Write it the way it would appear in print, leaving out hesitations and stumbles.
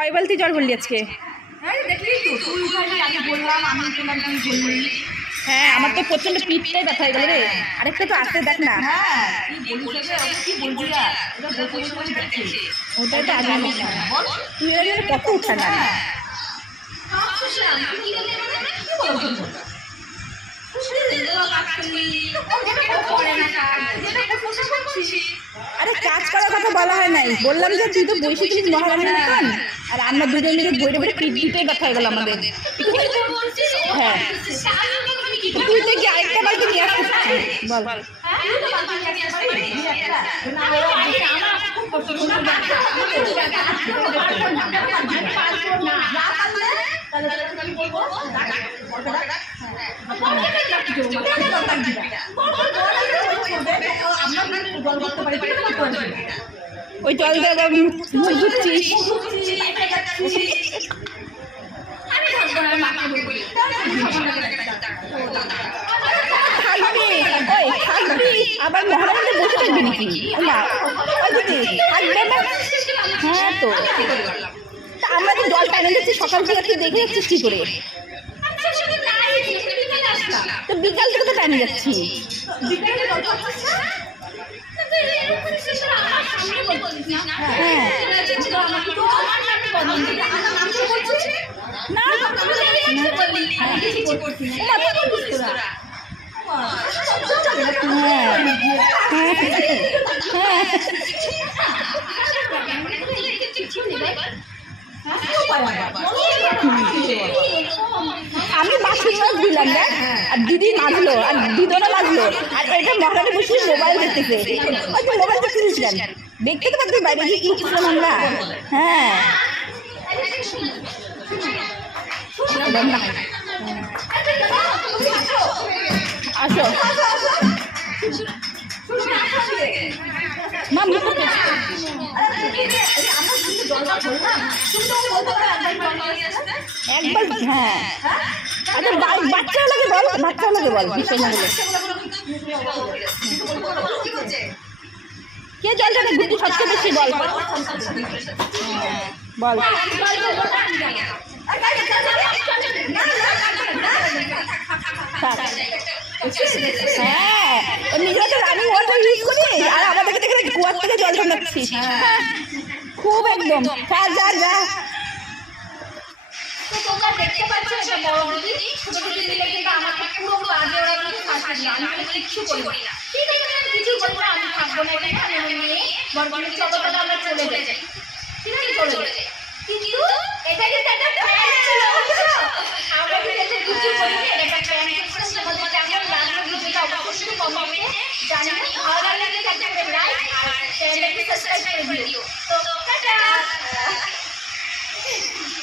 কয় বালতি জল বললি আজকে? হ্যাঁ, আমার তো প্রচন্ড পিঠটাই ব্যথা হয়ে গেল রে। আরেকটা তো আসতে দেখ না। ওটাই তো আগে তুই কত উঠা না। আরে কাজ করার কথা বলা হয় নাই, বললাম যে তুই তো বসে ছিলিস মহারানীর মতন, আর আমরা দুজন মিলে বইরে বইরে পিঠ দিতেই ব্যথা হয়ে গেল আমাদের। হ্যাঁ, তুই তো কি আরেকটা বালতি নিয়ে আসছিস? বল। ওই জল দিয়ে আবার মুখ ধুচ্ছিস। আবার মহারানীতে বসে থাকবি নাকি? না থাকবে না। হ্যাঁ তো আমরা তো জল টাইনে যাচ্ছি সকাল থেকে, তুই দেখে যাচ্ছিস কি করে? তো বিকাল থেকে তো টাইনে যাচ্ছি। আমি মাছের মাছ দিলাম না, আর দিদি মাছলো, আর দিদনা মাছলো, আর এটা মহারানী বসে মোবাইল দেখতেছে। মোবাইল দেখতেছিস কেন? দেখতে তো পারবি বাইরে গিয়ে কি করছিলাম আমরা। হ্যাঁ, আসো মা মুখ একবার। হ্যাঁ, আচ্ছা বাচ্চাও লাগে বল, বাচ্চাও লাগে বল, বিষয় না হলে কে জলটা গুটি সবচেয়ে বেশি বল বল। হ্যাঁ, নিজেরা তো রানিং ওয়াটার ইউজ করি, আর আমাদেরকে দেখে কুয়ার থেকে জল ঢাকছিস। খুব একদম। হ্যাঁ, যা যা। তো তোমরা দেখতে পাচ্ছ এটা বড় দিদি, ছোট দিদি কিন্তু আমাকে পুরো বাজে ওরা কিন্তু শাসন না, আমি কিছু করি না। ঠিক আছে, আমি কিছু করব না, আমি থাকবো না এখানে, আমি নিয়ে বরবনি চবতলা আমরা চলে যাই। ঠিক আছে, চলে যাই। কিন্তু এটা কিন্তু একটা প্ল্যান ছিল, বুঝছো? আমরা কিন্তু এটা কিছু করি না, এটা একটা প্ল্যান ছিল। তোমাদের কেমন লাগলো ভিডিওটা অবশ্যই কমেন্টে জানিও। ভালো লাগলে একটা লাইক আর চ্যানেলটাকে সাবস্ক্রাইব করে দিও। তো টাটা।